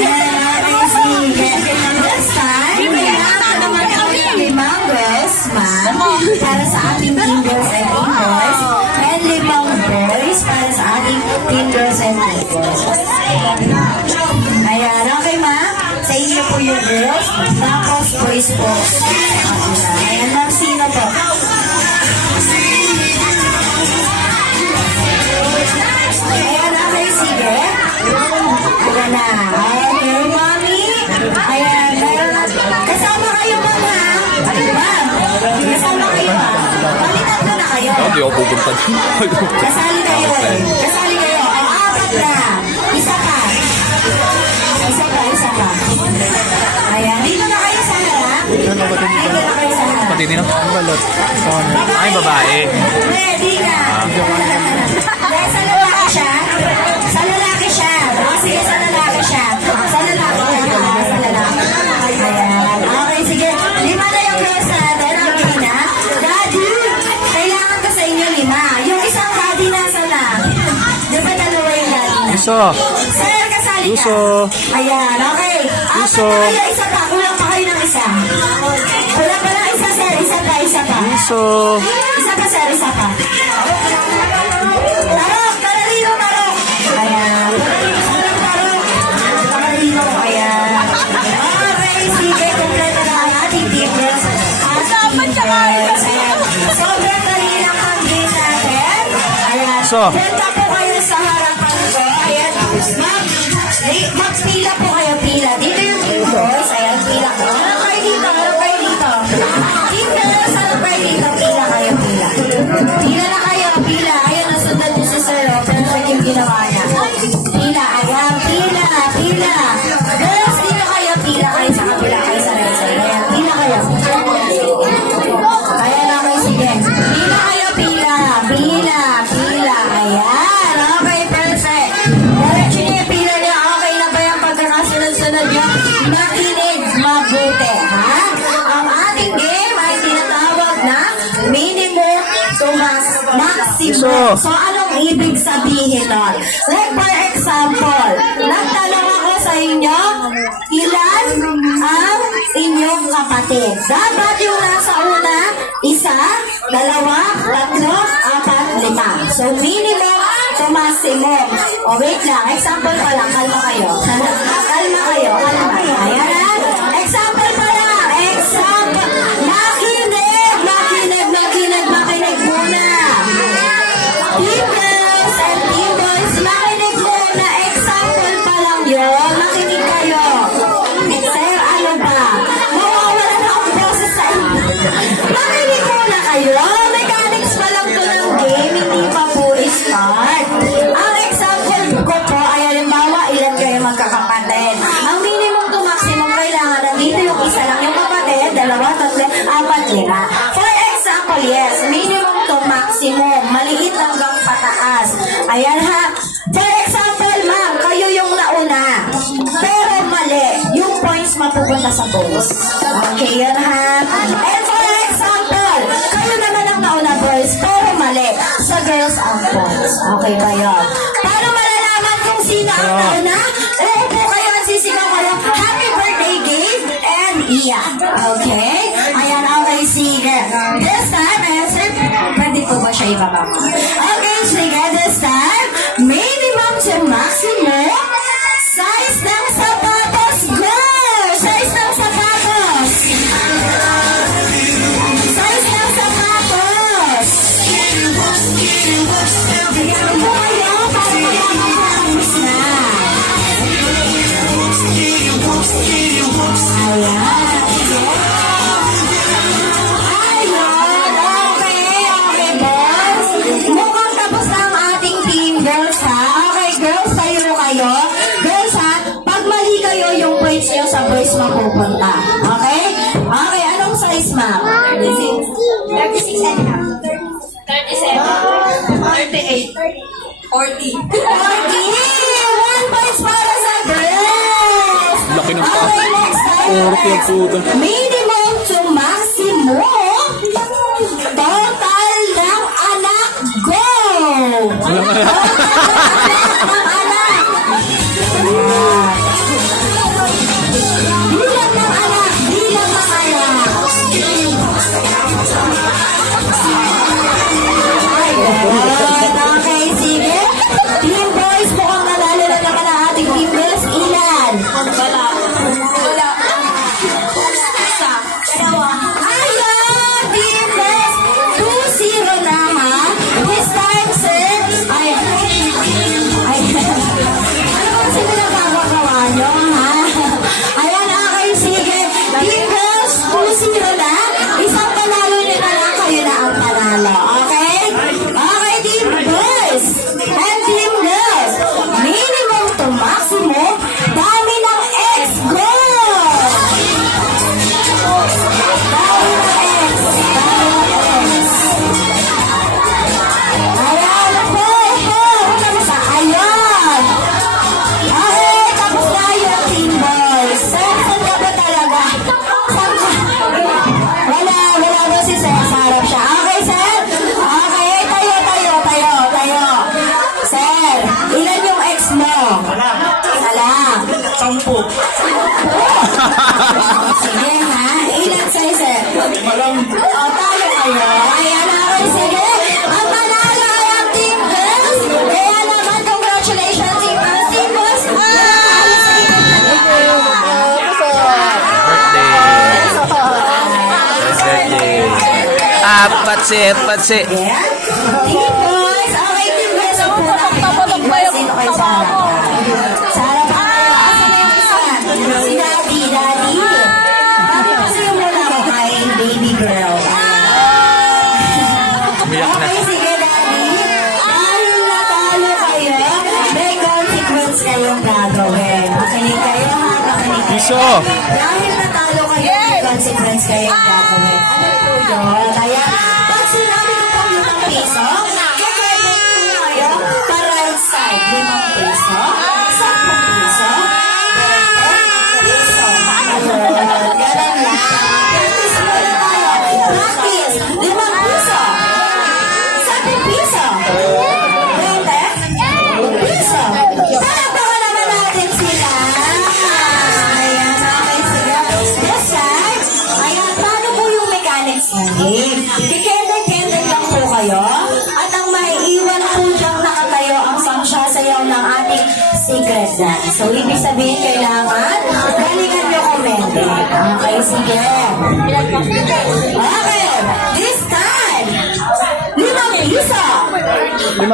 Ayan, okay, sige. This time, kailangan naman kami 5 girls, ma'am, para sa ating team girls and team boys, and 5 boys para sa ating team girls and team boys. Ayan, okay, ma'am? Sa inyo po yung girls, tapos boys po. Ayan, ma'am, sino po? Ayan, okay, sige. Ayan na. Okay, mami. Ayan, kasama kayo ba, ma'am? Ma'am, kasama kayo, ha? Mami, tatlo na kayo. Hindi ako pupunta dito. Kasali kayo, eh. Kasali kayo. O, 4 na. Isa pa. Isa pa. Ayan, dito na kayo sa harap. Dito na kayo sa harap. Pati din ang balot. Ay, babae. Ready na. Sa lalaki siya. Sa lalaki siya. O, sige, sa lalaki siya. Sa lalaki siya. Sa lalaki. Ayan. Okay, sige. 5 na yung girls natin. Okay na. Daddy, kailangan ko sa inyo 5. Yung isang daddy nasa na. Di ba dalawa yung daddy na? Iso. Sir, kasali ka. Iso. Ayan, okay. Iso. Apat na kayo, isa pa. Kulang pa kayo ng isa. Kulang pa ng isa, sir. Isa pa. Iso. Isa pa, sir. Isa pa. Tarok! Karalino, tarok! Ayan. Karalino, ayan. Okay, sige. Kompleto na ang ating team girls. Sobrang dali lang ang game natin. Ayan. So. Punta po kayo sa harapan ko. Ayan. Ma'am, magpila po kayo. Pila. Dito yung team girls. Ayan, pila ko. Harap kayo dito. Team girls, harap kayo dito. Pila kayo, pila. Pila na kayo, pila. Ayan, nasundan niyo si Sir. Perfect yung ginawa niya. Pila, ayan. Pila. Girls, dito kayo. Pila kayo sa kabila. Kayo sa right side. Ayan, pila kayo. Ayan, okay, sige. Pila kayo, pila. Ayan, okay, perfect. Diretso niyo yung pila niya. Okay na ba yung pagkakasunod-sunod niyo? Makinig, mabuti, ha? Ang ating game ay tinatawag na minimum to maximum. So, anong ibig sabihin nun? Like, for example, nagtanong ako sa inyo, ilan ang inyong kapatid? Dapat yung nasa una, 1, 2, 3, 4, 5. So, minimum to maximum. O, wait lang. Example pa lang. Kalma kayo. Ayan na. Example pa lang. Makinig muna. Team girls and team boys, makinig muna. Example pa lang yun. Makinig kayo. Sir, ano ba? Mawawala na akong boses sa inyo. Makinig muna kayo. Mechanics pa lang to ng game. Hindi pa po start. Ang example ko po ay halimbawa, ilan kayo magkakapatid. Ang minimum to maximum kailangan nandito yung isa lang yung kapatid, 2, 3, 4, 5. For example, yes, minimum to maximum. Maliit hanggang pataas. Ayan ha. For example, ma'am, kayo yung nauna. Pero mali. Yung points mapupunta sa boys. Okay, yan ha. And for example, kayo naman ang nauna, boys. Pero mali. Sa girls ang points. Okay ba yun? Paano malalaman kung sino ang nauna? Uupo kayo at sisigaw kayo. Happy birthday, Gabe and Ian. Okay? Ayan, okay, sige. This time, sir, pwede po ba siya ibaba mo? Okay, sige, this time, minimum to maximum, size ng sapatos, go! Size ng sapatos! Size ng sapatos! Bigyan mo kayo para makakapagpapos na. Ayan. Okay, boys. Mukhang tapos na ang ating team, girls, ha? Okay, girls, tayo kayo. Girls, ha? Pag mali kayo, yung points nyo sa boys mapupunta. Okay? Okay, anong size, ma'am? 36 and a half. 37. 38. 40. 40! 1 points para sa girls! Laki ng Okay, next time. Minimum to maximum. Total ng anak. Go! Total ng anak. 10. Sige ha, ilan sa'yo, sir? Malang. O, tayo kayo. Ayan ako, sige. Ang manalo ay ang Team Girls. Kaya naman, congratulations, Team Girls. Team Girls, Birthday. Patse. yeah. Team Boys, okay, Team Boys. So, po na kayo. Team Boys, sino kayo sa harapan? Sa harapan kayo. Asa na yung isa? Si Daddy. Bakit kasi yung muna ko kay baby girl? Umiyak na. Okay, sige, Daddy. Dahil natalo kayo, may consequence kayong gagawin. Makinig kayo, ha? Makinig kayo. Piso. Dahil natalo kayo, may consequence kayong gagawin. Ano po yun? Kaya, pag sinabi ko pong 5 piso, gagawin ko kayo pa right side. 5 piso, 10 piso, 20 piso. Ayun, ganun lang. Practice muna tayo. Practice. 5 piso. 10 piso. 20 piso. Palakpakan naman natin sila. Ayan, okay, sige. This side. Ayan, paano po yung mechanics natin? Kikendeng-kendeng lang po kayo. At ang maiiwan po diyang nakatayo ang sangsyasayaw ng ating secret dance. So, ibig sabihin kailangan galingan nyo kumente. Okay, sige. Okay, this time, 5 piso.